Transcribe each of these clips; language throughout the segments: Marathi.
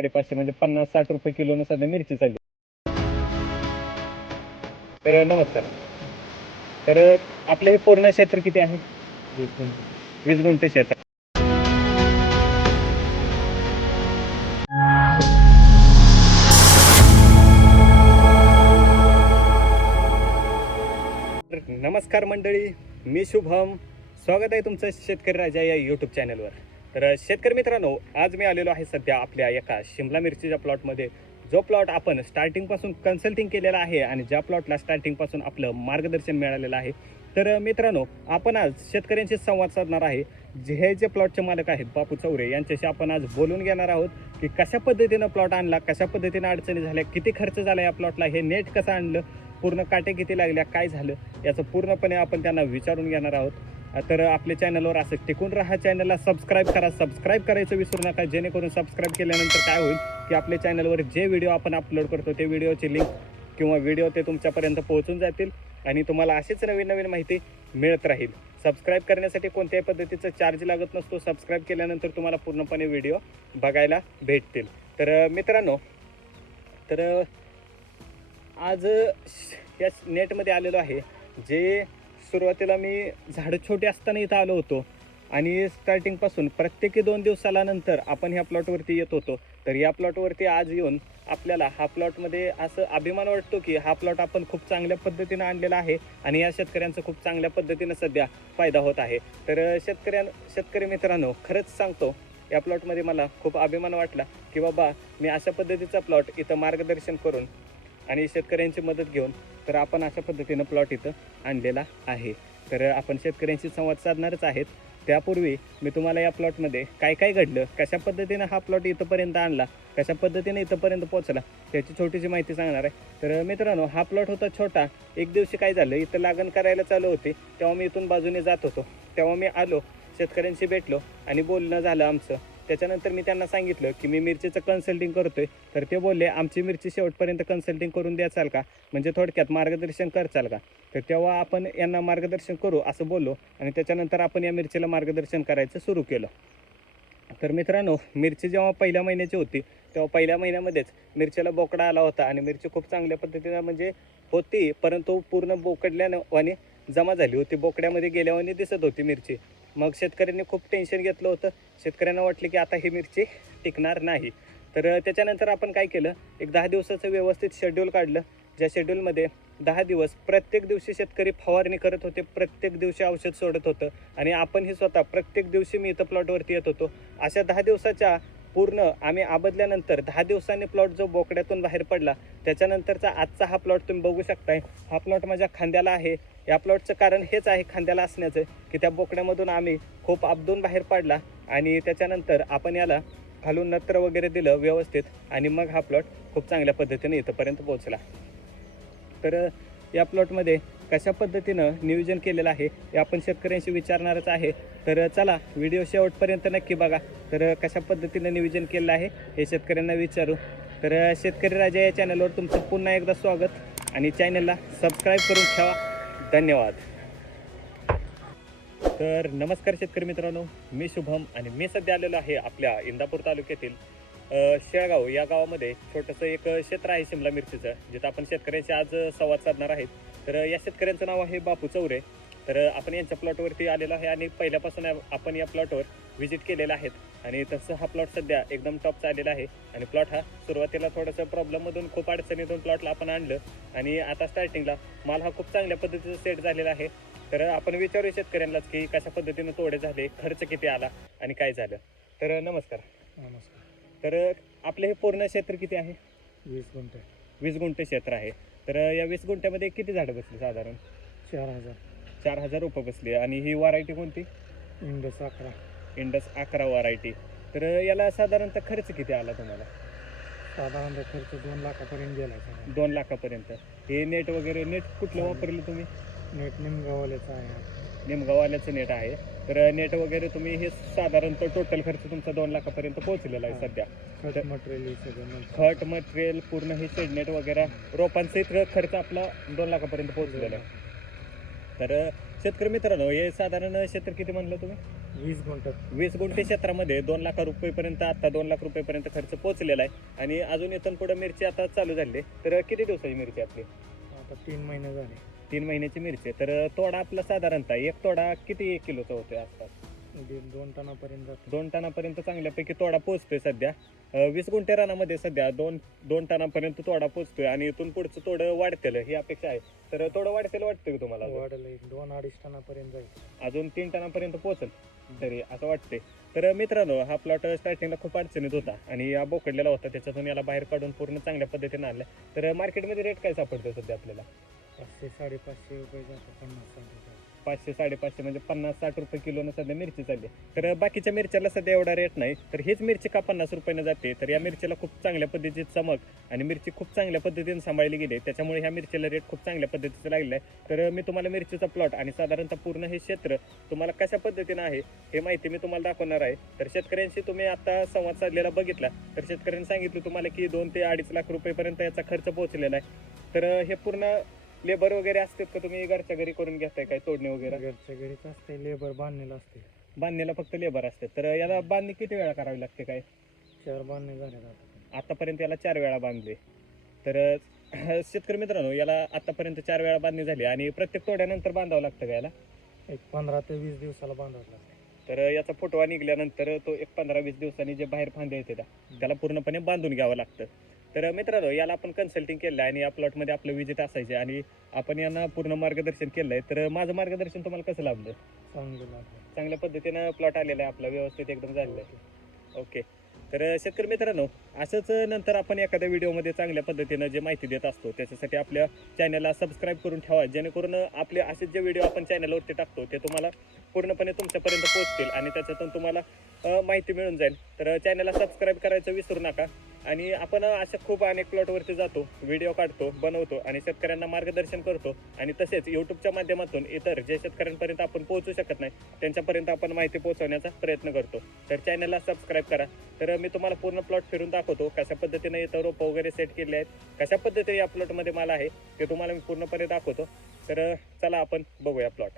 साडेपाचशे म्हणजे पन्नास साठ रुपये किलोनं सध्या मिरची चालली. तर नमस्कार. तर आपलं हे पूर्ण क्षेत्र किती आहे? वीस गुंठे. क्षेत्र. तर नमस्कार मंडळी मी शुभम. स्वागत आहे तुमचं शेतकरी राजा या यूट्यूब चॅनलवर तर शेतकरी मित्रांनो आज मी आलेलो आहे सध्या आपल्या एका शिमला मिरचीच्या प्लॉटमध्ये. जो प्लॉट आपण स्टार्टिंगपासून कन्सल्टिंग केलेला आहे आणि ज्या प्लॉटला स्टार्टिंगपासून आपलं मार्गदर्शन मिळालेलं आहे. तर मित्रांनो आपण आज शेतकऱ्यांशी संवाद साधणार आहे. जे हे जे प्लॉटचे मालक आहेत बापू चौरे यांच्याशी आपण आज बोलून घेणार आहोत की कशा पद्धतीनं प्लॉट आणला कशा पद्धतीनं अडचणी झाल्या किती खर्च झाला या प्लॉटला हे नेट कसं आणलं पूर्ण काटे किती लागल्या काय झालं याचं पूर्णपणे आपण त्यांना विचारून घेणार आहोत. तर आपल्या चॅनलवर असं टिकून राहा चॅनलला सबस्क्राईब करा. सबस्क्राईब करायचं विसरू नका. जेणेकरून सबस्क्राईब केल्यानंतर काय होईल की आपल्या चॅनलवर जे व्हिडिओ आपण अपलोड करतो ते व्हिडिओची लिंक किंवा व्हिडिओ ते तुमच्यापर्यंत पोहोचून जातील आणि तुम्हाला अशीच नवीन नवीन माहिती मिळत राहील. सबस्क्राईब करण्यासाठी कोणत्याही पद्धतीचा चार्ज लागत नसतो. सबस्क्राईब केल्यानंतर तुम्हाला पूर्णपणे व्हिडिओ बघायला भेटतील. तर मित्रांनो तर आज या नेटमध्ये आलेलो आहे जे सुरुवातीला मी झाडं छोटे असताना इथं आलो होतो. आणि स्टार्टिंगपासून प्रत्येकी दोन दिवसाला नंतर आपण ह्या प्लॉटवरती येत होतो. तर या प्लॉटवरती आज येऊन आपल्याला हा प्लॉटमध्ये असं अभिमान वाटतो की हा प्लॉट आपण खूप चांगल्या पद्धतीनं आणलेला आहे. आणि या शेतकऱ्यांचा खूप चांगल्या पद्धतीनं सध्या फायदा होत आहे. तर शेतकऱ्यां शेतकरी मित्रांनो खरंच सांगतो या प्लॉटमध्ये मला खूप अभिमान वाटला की बाबा मी अशा पद्धतीचा प्लॉट इथं मार्गदर्शन करून आणि शेतकऱ्यांची मदत घेऊन तर आपण अशा पद्धतीनं प्लॉट इथं आणलेला आहे. तर आपण शेतकऱ्यांशी संवाद साधणारच आहेत. त्यापूर्वी मी तुम्हाला या प्लॉटमध्ये काय काय घडलं कशा पद्धतीनं हा प्लॉट इथंपर्यंत आणला कशा पद्धतीने इथंपर्यंत पोहोचला त्याची छोटीशी माहिती सांगणार आहे. तर मित्रांनो हा प्लॉट होता छोटा. एक दिवशी काय झालं इथं लागण करायला चालू होती. तेव्हा मी इथून बाजूने जात होतो. तेव्हा मी आलो शेतकऱ्यांशी भेटलो आणि बोलणं झालं आमचं. त्याच्यानंतर मी त्यांना सांगितलं की मी मिरचीचं कन्सल्टिंग करतोय. तर ते बोलले आमची मिरची शेवटपर्यंत कन्सल्टिंग करून द्याचाल का? म्हणजे थोडक्यात मार्गदर्शन करचाल का? तर तेव्हा आपण यांना मार्गदर्शन करू असं बोललो आणि त्याच्यानंतर आपण या मिरचीला मार्गदर्शन करायचं सुरू केलं. तर मित्रांनो मिरची जेव्हा पहिल्या महिन्याची होती तेव्हा पहिल्या महिन्यामध्येच मिरचीला बोकडा आला होता आणि मिरची खूप चांगल्या पद्धतीनं म्हणजे होती परंतु पूर्ण बोकडल्यानं आणि जमा झाली होती. बोकड्यामध्ये गेल्यावानी दिसत होती मिरची. मग शेतकऱ्यांनी खूप टेन्शन घेतलं होतं. शेतकऱ्यांना वाटलं की आता ही मिरची टिकणार नाही. तर त्याच्यानंतर आपण काय केलं? एक दहा दिवसाचं व्यवस्थित शेड्यूल काढलं. ज्या शेड्यूलमध्ये दहा दिवस प्रत्येक दिवशी शेतकरी फवारणी करत होते प्रत्येक दिवशी औषध सोडत होतं आणि आपणही स्वतः प्रत्येक दिवशी मी इथं प्लॉटवरती येत होतो. अशा दहा दिवसाच्या पूर्ण आम्ही आबदल्यानंतर दहा दिवसांनी प्लॉट जो बोकड्यातून बाहेर पडला त्याच्यानंतरचा आजचा हा प्लॉट तुम्ही बघू शकताय. हा प्लॉट माझ्या खांद्याला आहे. या प्लॉटचं कारण हेच आहे खांद्याला असण्याचं की त्या बोकड्यामधून आम्ही खूप आपदून बाहेर पडला आणि त्याच्यानंतर आपण याला घालून नत्र वगैरे दिलं व्यवस्थित आणि मग हा प्लॉट खूप चांगल्या पद्धतीने इथंपर्यंत पोहोचला. तर या प्लॉटमध्ये कशा पद्धतीनं नियोजन केलेलं आहे हे आपण शेतकऱ्यांशी विचारणारच आहे. तर चला व्हिडिओ शेवटपर्यंत नक्की बघा. तर कशा पद्धतीनं नियोजन केलेलं आहे हे शेतकऱ्यांना विचारू. तर शेतकरी राजा या चॅनलवर तुमचं पुन्हा एकदा स्वागत आणि चॅनलला सबस्क्राईब करून ठेवा. धन्यवाद. तर नमस्कार शेतकरी मित्रांनो मी शुभम आणि मी सध्या आलेलो आहे आपल्या इंदापूर तालुक्यातील शेळगाव या गावामध्ये छोटंसं एक क्षेत्र आहे शिमला मिरचीचं जिथं आपण शेतकऱ्यांशी आज संवाद साधणार आहेत. तर या शेतकऱ्यांचं नाव आहे बापू चौरे. तर आपण यांच्या प्लॉटवरती आलेलो आहे आणि पहिल्यापासून आपण या प्लॉटवर व्हिजिट केलेला आहेत. आणि तसं हा प्लॉट सध्या एकदम टॉपचा आलेला आहे. आणि प्लॉट हा सुरुवातीला थोडंसं प्रॉब्लेममधून खूप अडचणीतून प्लॉटला आपण आणलं. आणि आता स्टार्टिंगला माल हा खूप चांगल्या पद्धतीचा सेट झालेला आहे. तर आपण विचारू शेतकऱ्यांनाच की कशा पद्धतीनं तोडे झाले खर्च किती आला आणि काय झालं. तर नमस्कार. नमस्कार. तर आपलं हे पूर्ण क्षेत्र किती आहे? वीस गुंठे. वीस गुंठे क्षेत्र आहे. तर या वीस गुंठ्यामध्ये किती झाडं बसली साधारण? चार हजार. चार हजार रुपये बसली. आणि ही व्हरायटी कोणती? इंडस अकरा. इंडस अकरा व्हरायटी. तर याला साधारणतः खर्च किती आला तुम्हाला? साधारणतः खर्च दोन लाखापर्यंत गेला सगळा. दोन लाखापर्यंत. हे नेट वगैरे नेट कुठलं वापरलं तुम्ही? नेट निमगावलेचा आहे. निमगावाल्याचं नेट आहे. तर नेट वगैरे तुम्ही हे साधारणतः टोटल खर्च तुमचा दोन लाखापर्यंत पोहोचलेला आहे. सध्या. खत मटेरियल. खत पूर्ण हे शेडनेट वगैरे रोपांसहित खर्च आपला दोन लाखापर्यंत पोहोचलेला आहे. तर शेतकरी मित्रांनो हे साधारण क्षेत्र किती म्हणलं तुम्ही? वीस गुंठ. वीस गुंठे क्षेत्रामध्ये दोन लाख रुपयेपर्यंत आता दोन लाख रुपयेपर्यंत खर्च पोहोचलेला आहे. आणि अजून इथून पुढे मिरची आता चालू झाली. तर किती दिवसाची मिरची आपली? आता तीन महिने झाले. तीन महिन्याची मिरची आहे. तर तोडा आपला साधारणतः एक तोडा किती एक किलोचा होतोय आसपास? दीड दोन टनापर्यंत जातो दोन टनापर्यंत चांगल्यापैकी तोडा पोहोचतोय सध्या. अं, वीस गुंठे रानामध्ये सध्या दोन दोन टनापर्यंत तोडा पोहोचतोय आणि इथून पुढचं तोडं वाढतेल ही अपेक्षा आहे. तर तोडं वाढतेल वाटतंय का तुम्हाला अजून? वाढलं एक दोन अडीच टनापर्यंत जाईल. अजून तीन टनापर्यंत पोहोचल. तरी असं वाटते तर मित्रांनो हा प्लॉट स्टार्टिंगला खूप अडचणीत होता आणि या बोकडलेला होता. त्याच्यातून याला बाहेर काढून पूर्ण चांगल्या पद्धतीने आणला तर मार्केटमध्ये रेट काय सापडतो सध्या आपल्याला? पाचशे साडेपाचशे रुपये जातो पन्नास साठ रुपये. पाचशे साडेपाचशे म्हणजे पन्नास साठ रुपये किलोनं सध्या मिरची चालली तर बाकीच्या मिरच्याला सध्या एवढा रेट नाही. तर हीच मिरची का पन्नास रुपयानं जाते? तर या मिरचीला खूप चांगल्या पद्धतीची चमक आणि मिरची खूप चांगल्या पद्धतीने सांभाळली गेली आहे. त्याच्यामुळे ह्या मिरचीला रेट खूप चांगल्या पद्धतीचं लागलेलं आहे. तर मी तुम्हाला मिरचीचा प्लॉट आणि साधारणतः पूर्ण हे क्षेत्र तुम्हाला कशा पद्धतीनं आहे हे माहिती मी तुम्हाला दाखवणार आहे. तर शेतकऱ्यांशी तुम्ही आता संवाद साधलेला बघितला. तर शेतकऱ्यांनी सांगितलं तुम्हाला की दोन ते अडीच लाख रुपयेपर्यंत याचा खर्च पोहोचलेला आहे. तर हे पूर्ण लेबर वगैरे असतात का तुम्ही घरच्या घरी करून घेताय काय तोडणे वगैरे? घरच्या घरीच असते लेबर बांधलेलं असते. बांधणीला फक्त लेबर असते. तर याला बांधणी किती वेळा करावी लागते काय? चार बांधणे झाले जातात आतापर्यंत याला चार वेळा बांधले. तर शेतकरी मित्रांनो याला आतापर्यंत चार वेळा बांधणी झाली आणि प्रत्येक तोड्यानंतर बांधावं लागतं का याला? एक पंधरा ते वीस दिवसाला बांधावं लागतं. तर याचा फुटवा निघाल्यानंतर तो एक पंधरा वीस दिवसांनी जे बाहेर फांदे येते त्या त्याला पूर्णपणे बांधून घ्यावं लागतं. तर मित्रांनो याला आपण कन्सल्टिंग केलं आहे आणि या प्लॉटमध्ये आपलं विजिट असायचे आणि आपण यांना पूर्ण मार्गदर्शन केलं आहे तर माझं मार्गदर्शन तुम्हाला कसं लाभलं? चांगलं लागलं चांगल्या पद्धतीनं प्लॉट आलेला आहे आपला व्यवस्थित एकदम झालेला आहे. ओके तर शेतकरी मित्रांनो असंच नंतर आपण एखाद्या व्हिडिओमध्ये चांगल्या पद्धतीनं जे माहिती देत असतो त्याच्यासाठी आपल्या चॅनलला सबस्क्राईब करून ठेवा. जेणेकरून आपले असेच जे व्हिडिओ आपण चॅनलवरती टाकतो ते तुम्हाला पूर्णपणे तुमच्यापर्यंत पोहोचतील आणि त्याच्यातून तुम्हाला माहिती मिळून जाईल. तर चॅनलला सबस्क्राईब करायचं विसरू नका. आणि आपण अशा खूप अनेक प्लॉटवरती जातो व्हिडिओ काढतो बनवतो आणि शेतकऱ्यांना मार्गदर्शन करतो. आणि तसेच यूट्यूबच्या माध्यमातून इतर जे शेतकऱ्यांपर्यंत आपण पोहोचू शकत नाही त्यांच्यापर्यंत आपण माहिती पोहोचवण्याचा प्रयत्न करतो. तर चॅनलला सबस्क्राईब करा. तर मी तुम्हाला पूर्ण प्लॉट फिरून दाखवतो कशा पद्धतीने इथं रोपं वगैरे सेट केले आहेत कशा पद्धतीने या प्लॉटमध्ये मला आहे ते तुम्हाला मी पूर्णपणे दाखवतो. तर चला आपण बघूया प्लॉट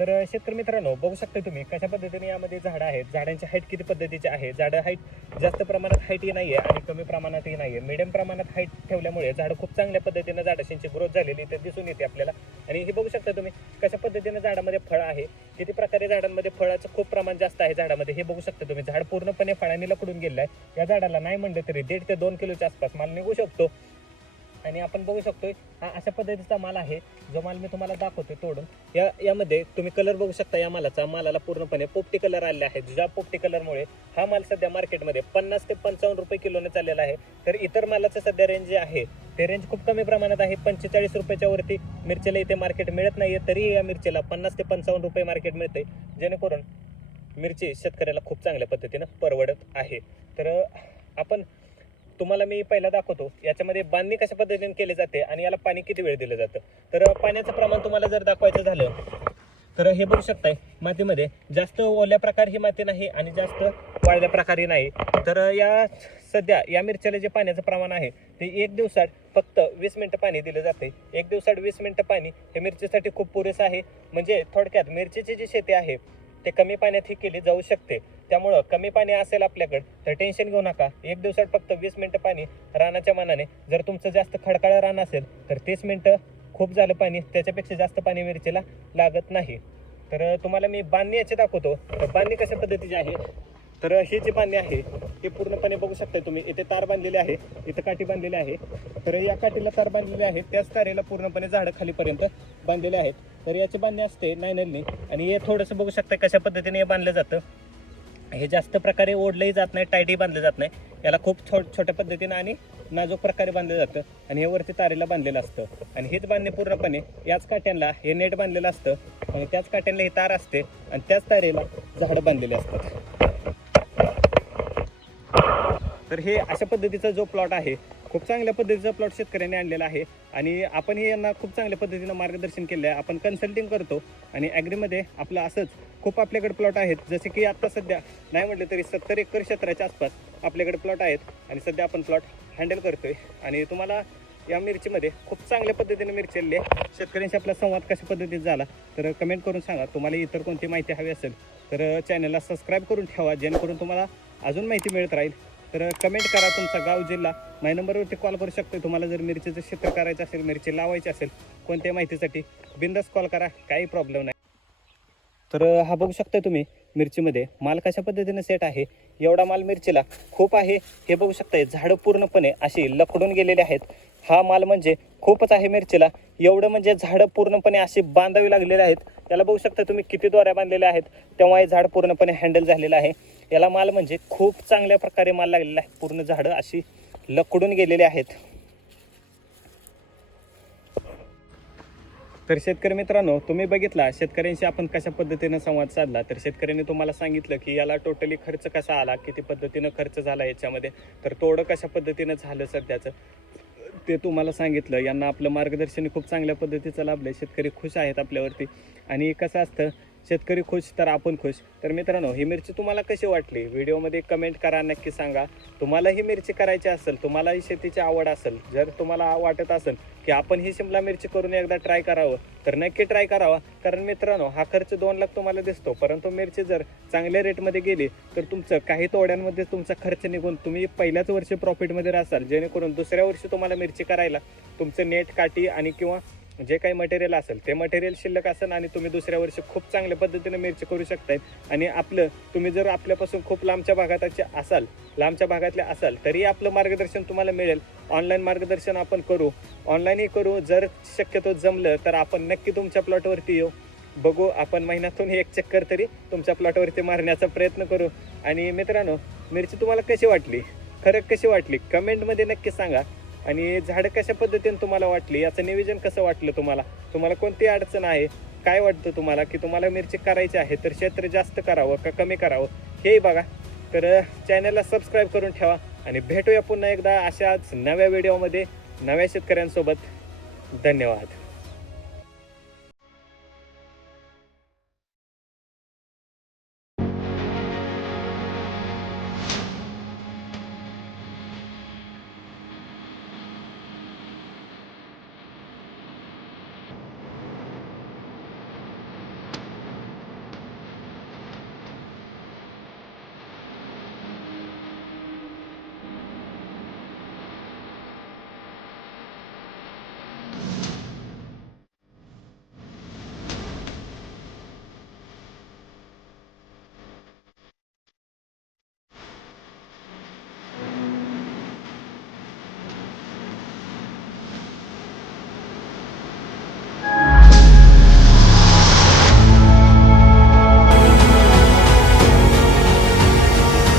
तर शेतकरी मित्रांनो बघू शकता तुम्ही कशा पद्धतीने यामध्ये झाडं आहेत झाडांची हाईट किती पद्धतीची आहे झाडं हाईट जास्त प्रमाणात हाईटही नाही आहे आणि कमी प्रमाणातही नाही आहे मिडियम प्रमाणात हाईट ठेवल्यामुळे झाडं खूप चांगल्या पद्धतीनं झाडाशींची ग्रोथ झालेली ते दिसून येते आपल्याला. आणि हे बघू शकता तुम्ही कशा पद्धतीनं झाडामध्ये फळ आहे किती प्रकारे झाडांमध्ये फळाचं खूप प्रमाण जास्त आहे झाडामध्ये हे बघू शकता तुम्ही. झाड पूर्णपणे फळांनी लकडून गेलं आहे. या झाडाला नाही म्हणलं तरी दीड ते दोन किलोच्या आसपास माल निघू शकतो. आणि आपण बघू शकतोय हा अशा पद्धतीचा माल आहे जो माल मी तुम्हाला दाखवतोय तोडून. या यामध्ये तुम्ही कलर बघू शकता या मालाचा. मालाला पूर्णपणे पोपटी कलर आलेले आहेत. ज्या पोपटी कलरमुळे हा माल सध्या मार्केटमध्ये पन्नास ते पंचावन्न रुपये किलोने चाललेला आहे. तर इतर मालाचं सध्या रेंज जे आहे ते रेंज खूप कमी प्रमाणात आहे. पंचेचाळीस रुपयाच्या वरती मिरचीला इथे मार्केट मिळत नाहीये तरी या मिरचीला पन्नास ते पंचावन्न रुपये मार्केट मिळते जेणेकरून मिरची शेतकऱ्याला खूप चांगल्या पद्धतीनं परवडत आहे. तर आपण तुम्हाला मी पहिला दाखवतो. याच्यामध्ये बांधणी कशा पद्धतीने केली जाते आणि याला पाणी किती वेळ दिलं जातं? तर पाण्याचं प्रमाण तुम्हाला जर दाखवायचं झालं तर हे बघू शकताय मातीमध्ये जास्त ओल्या प्रकार ही माती नाही आणि जास्त वाळल्या प्रकारही नाही. तर या सध्या या मिरच्याला जे पाण्याचं प्रमाण आहे ते एक दिवसात फक्त वीस मिनटं पाणी दिलं जाते. एक दिवसात वीस मिनटं पाणी हे मिरचीसाठी खूप पुरेसं आहे. म्हणजे थोडक्यात मिरचीची जी शेती आहे ते कमी पाण्यात ही केली जाऊ शकते. त्यामुळं कमी पाणी असेल आपल्याकडे तर टेन्शन घेऊ नका. एक दिवसात फक्त वीस मिनटं पाणी रानाच्या मानाने जर तुमचं जास्त खडकाळं रान असेल तर तीस मिनटं खूप झालं पाणी त्याच्यापेक्षा जास्त पाणी मिरचीला लागत नाही. तर तुम्हाला मी बांधणी याची दाखवतो. तर बांधणी कशा पद्धतीची आहे? तर ही जी बांधणी आहे ती पूर्णपणे बघू शकता तुम्ही. इथे तार बांधलेली आहे इथं काठी बांधलेली आहे. तर या काठीला तार बांधलेली आहे त्याच तारेला पूर्णपणे झाडं खालीपर्यंत बांधलेले आहेत. तर याची बांधणी असते नायनलनी. आणि हे थोडंसं बघू शकता कशा पद्धतीने हे बांधलं जातं. हे जास्त प्रकारे ओढलंही जात नाही टाईटही बांधलं जात नाही. याला खूप छो छोट्या पद्धतीनं आणि नाजूक प्रकारे बांधलं जातं. आणि हे वरती तारेला बांधलेलं असतं. आणि हेच बांधणे पूर्णपणे याच काट्यांना हे नेट बांधलेलं असतं. आणि त्याच काट्यांना ही तार असते. आणि त्याच तारेला झाडं बांधलेली असतात. तर हे अशा पद्धतीचा जो प्लॉट आहे खूप चांगल्या पद्धतीचा प्लॉट शेतकऱ्यांनी आणलेला आहे. आणि आपणही यांना खूप चांगल्या पद्धतीनं मार्गदर्शन केलं आहे आपण कन्सल्टिंग करतो आणि ॲग्रीमध्ये आपलं असंच खूप आपल्याकडे प्लॉट आहेत. जसे की आत्ता सध्या नाही म्हटलं तरी सत्तर एकर क्षेत्राच्या आसपास आपल्याकडे प्लॉट आहेत. आणि सध्या आपण प्लॉट हँडल करतोय. आणि तुम्हाला या मिरचीमध्ये खूप चांगल्या पद्धतीने मिरची आलेली आहे. शेतकऱ्यांशी आपला संवाद कशा पद्धतीत झाला तर कमेंट करून सांगा. तुम्हाला इतर कोणती माहिती हवी असेल तर चॅनलला सबस्क्राईब करून ठेवा. जेणेकरून तुम्हाला अजून माहिती मिळत राहील. तर कमेंट करा तुमचा गाव जिल्हा. माझ्या नंबरवरती कॉल करू शकतो तुम्हाला. जर मिरचीचं क्षेत्र करायचं असेल मिरची लावायची असेल कोणत्याही माहितीसाठी बिंदास कॉल करा. काही प्रॉब्लेम नाही. तर हा बघू शकता तुम्ही मिरचीमध्ये माल कशा पद्धतीने सेट आहे? एवढा माल मिरचीला खूप आहे. हे बघू शकताय झाडं पूर्णपणे अशी लकडून गेलेली आहेत. हा माल म्हणजे खूपच आहे मिरचीला. एवढं म्हणजे झाडं पूर्णपणे अशी बांधावी लागलेली आहेत. त्याला बघू शकता तुम्ही किती दोऱ्या बांधलेल्या आहेत. तेव्हा हे झाड पूर्णपणे हँडल झालेलं आहे. याला माल म्हणजे खूप चांगल्या प्रकारे माल लागलेला आहे. पूर्ण झाडं अशी लकडून गेलेली आहेत. तर शेतकरी मित्रांनो तुम्ही बघितला शेतकऱ्यांशी आपण कशा पद्धतीनं संवाद साधला? तर शेतकऱ्यांनी तुम्हाला सांगितलं की याला टोटली खर्च कसा आला किती पद्धतीनं खर्च झाला याच्यामध्ये? तर तोडं कशा पद्धतीनं झालं सध्याचं? ते तुम्हाला सांगितलं. यांना आपलं मार्गदर्शन खूप चांगल्या पद्धतीचं लाभलं शेतकरी खुश आहेत आपल्यावरती. आणि कसं असतं शेतकरी खुश तर आपण खुश. तर मित्रांनो ही मिरची तुम्हाला कशी वाटली? व्हिडिओमध्ये कमेंट करा नक्की सांगा. तुम्हाला ही मिरची करायची असेल तुम्हाला ही शेतीची आवड असेल जर तुम्हाला वाटत असेल की आपण ही शिमला मिरची करून एकदा ट्राय करावं तर नक्की ट्राय करावा. कारण मित्रांनो हा खर्च दोन लाख तुम्हाला दिसतो. परंतु मिरची जर चांगल्या रेटमध्ये गेली तर तुमचं काही तोड्यांमध्ये तुमचा खर्च निघून तुम्ही पहिल्याच वर्षी प्रॉफिटमध्ये राहाल जेणेकरून दुसऱ्या वर्षी तुम्हाला मिरची करायला तुमचं नेट काठी आणि किंवा जे काही मटेरियल असेल ते मटेरियल शिल्लक असेल आणि तुम्ही दुसऱ्या वर्षी खूप चांगल्या पद्धतीने मिरची करू शकताय आणि आपलं तुम्ही जर आपल्यापासून खूप लांबच्या भागातचे असाल लांबच्या भागातले असाल तरी आपलं मार्गदर्शन तुम्हाला मिळेल. ऑनलाईन मार्गदर्शन आपण करू. ऑनलाईनही करू. जर शक्यतो जमलं तर आपण नक्की तुमच्या प्लॉटवरती येऊ. बघू आपण महिन्यातून एक चक्कर तरी तुमच्या प्लॉटवरती मारण्याचा प्रयत्न करू. आणि मित्रांनो मिरची तुम्हाला कशी वाटली? खरं कशी वाटली? कमेंटमध्ये नक्की सांगा. आणि झाडं कशा पद्धतीने तुम्हाला वाटली? याचं नियोजन कसं वाटलं तुम्हाला? तुम्हाला कोणती अडचण आहे? काय वाटतं तुम्हाला? की तुम्हाला मिरची करायची आहे तर क्षेत्र जास्त करावं का कमी करावं? हेही बघा. तर चॅनलला सबस्क्राईब करून ठेवा आणि भेटूया पुन्हा एकदा अशाच नव्या व्हिडिओमध्ये. नव्या शेतकऱ्यांसोबत. धन्यवाद.